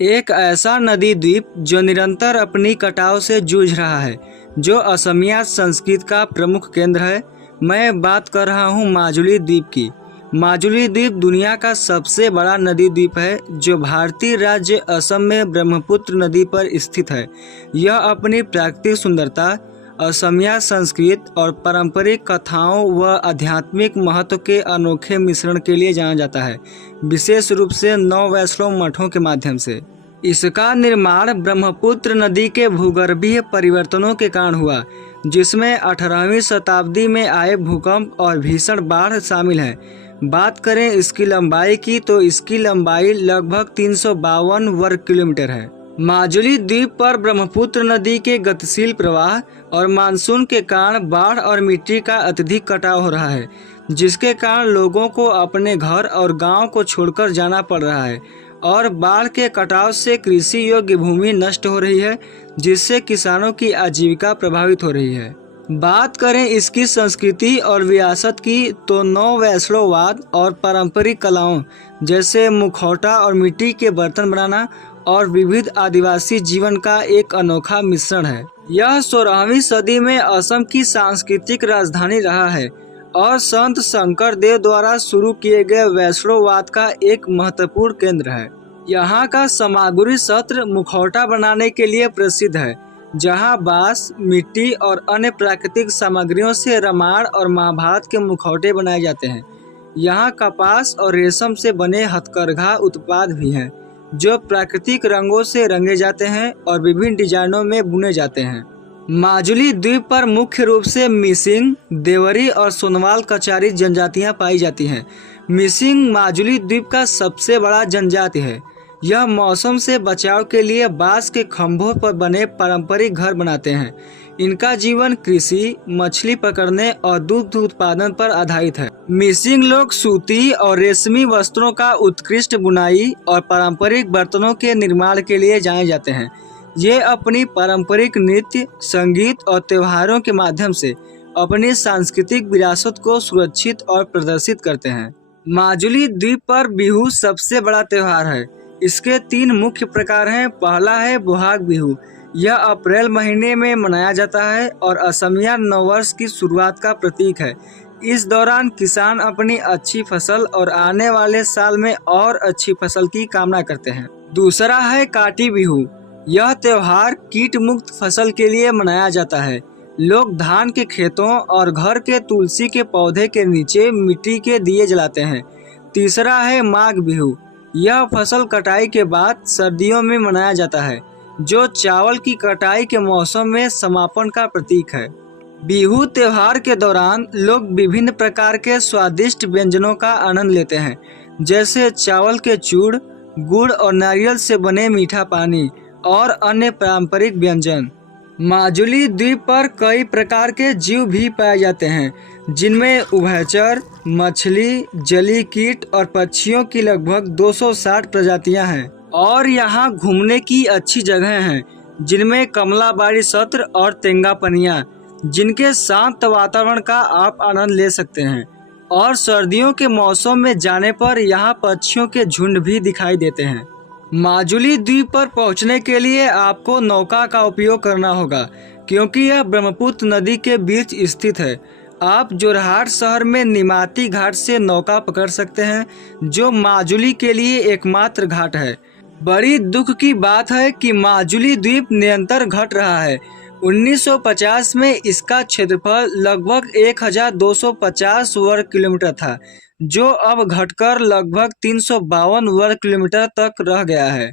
एक ऐसा नदी द्वीप जो निरंतर अपनी कटाव से जूझ रहा है, जो असमिया संस्कृति का प्रमुख केंद्र है। मैं बात कर रहा हूँ माजुली द्वीप की। माजुली द्वीप दुनिया का सबसे बड़ा नदी द्वीप है, जो भारतीय राज्य असम में ब्रह्मपुत्र नदी पर स्थित है। यह अपनी प्राकृतिक सुंदरता, असमिया संस्कृति और पारंपरिक कथाओं व आध्यात्मिक महत्व के अनोखे मिश्रण के लिए जाना जाता है, विशेष रूप से 9 वैष्णव मठों के माध्यम से। इसका निर्माण ब्रह्मपुत्र नदी के भूगर्भीय परिवर्तनों के कारण हुआ, जिसमें 18वीं शताब्दी में आए भूकंप और भीषण बाढ़ शामिल है। बात करें इसकी लंबाई की, तो इसकी लंबाई लगभग 352 वर्ग किलोमीटर है। माजुली द्वीप पर ब्रह्मपुत्र नदी के गतिशील प्रवाह और मानसून के कारण बाढ़ और मिट्टी का अत्यधिक कटाव हो रहा है, जिसके कारण लोगों को अपने घर और गांव को छोड़कर जाना पड़ रहा है और बाढ़ के कटाव से कृषि योग्य भूमि नष्ट हो रही है, जिससे किसानों की आजीविका प्रभावित हो रही है। बात करें इसकी संस्कृति और विरासत की, तो 9 वैष्णववाद और पारंपरिक कलाओं जैसे मुखौटा और मिट्टी के बर्तन बनाना और विविध आदिवासी जीवन का एक अनोखा मिश्रण है। यह 16वीं सदी में असम की सांस्कृतिक राजधानी रहा है और संत शंकर देव द्वारा शुरू किए गए वैष्णववाद का एक महत्वपूर्ण केंद्र है। यहाँ का समागुरी सत्र मुखौटा बनाने के लिए प्रसिद्ध है, जहाँ बांस, मिट्टी और अन्य प्राकृतिक सामग्रियों से रामायण और महाभारत के मुखौटे बनाए जाते हैं। यहाँ कपास और रेशम से बने हथकरघा उत्पाद भी हैं, जो प्राकृतिक रंगों से रंगे जाते हैं और विभिन्न डिजाइनों में बुने जाते हैं। माजुली द्वीप पर मुख्य रूप से मिसिंग, देवरी और सोनवाल कचारी जनजातियां पाई जाती हैं। मिसिंग माजुली द्वीप का सबसे बड़ा जनजाति है। यह मौसम से बचाव के लिए बांस के खंभों पर बने पारंपरिक घर बनाते हैं। इनका जीवन कृषि, मछली पकड़ने और दूध उत्पादन पर आधारित है। मिसिंग लोग सूती और रेशमी वस्त्रों का उत्कृष्ट बुनाई और पारंपरिक बर्तनों के निर्माण के लिए जाने जाते हैं। ये अपनी पारंपरिक नृत्य, संगीत और त्योहारों के माध्यम से अपनी सांस्कृतिक विरासत को सुरक्षित और प्रदर्शित करते हैं। माजुली द्वीप पर बिहू सबसे बड़ा त्योहार है। इसके 3 मुख्य प्रकार हैं। पहला है बोहाग बिहू। यह अप्रैल महीने में मनाया जाता है और असमिया नववर्ष की शुरुआत का प्रतीक है। इस दौरान किसान अपनी अच्छी फसल और आने वाले साल में और अच्छी फसल की कामना करते हैं। दूसरा है काटी बिहू। यह त्योहार कीट मुक्त फसल के लिए मनाया जाता है। लोग धान के खेतों और घर के तुलसी के पौधे के नीचे मिट्टी के दिए जलाते हैं। तीसरा है माघ बिहू। यह फसल कटाई के बाद सर्दियों में मनाया जाता है, जो चावल की कटाई के मौसम में समापन का प्रतीक है। बिहू त्योहार के दौरान लोग विभिन्न प्रकार के स्वादिष्ट व्यंजनों का आनंद लेते हैं, जैसे चावल के चूड़, गुड़ और नारियल से बने मीठा पानी और अन्य पारंपरिक व्यंजन। माजुली द्वीप पर कई प्रकार के जीव भी पाए जाते हैं, जिनमें उभयचर, मछली, जलीय कीट और पक्षियों की लगभग 260 प्रजातियां हैं। और यहाँ घूमने की अच्छी जगह हैं, जिनमें कमलाबाड़ी सत्र और तेंगापनिया, जिनके शांत वातावरण का आप आनंद ले सकते हैं। और सर्दियों के मौसम में जाने पर यहाँ पक्षियों के झुंड भी दिखाई देते हैं। माजुली द्वीप पर पहुंचने के लिए आपको नौका का उपयोग करना होगा, क्योंकि यह ब्रह्मपुत्र नदी के बीच स्थित है। आप जोरहाट शहर में निमाती घाट से नौका पकड़ सकते हैं, जो माजुली के लिए एकमात्र घाट है। बड़ी दुख की बात है कि माजुली द्वीप निरंतर घट रहा है। 1950 में इसका क्षेत्रफल लगभग 1250 वर्ग किलोमीटर था, जो अब घटकर लगभग 352 वर्ग किलोमीटर तक रह गया है।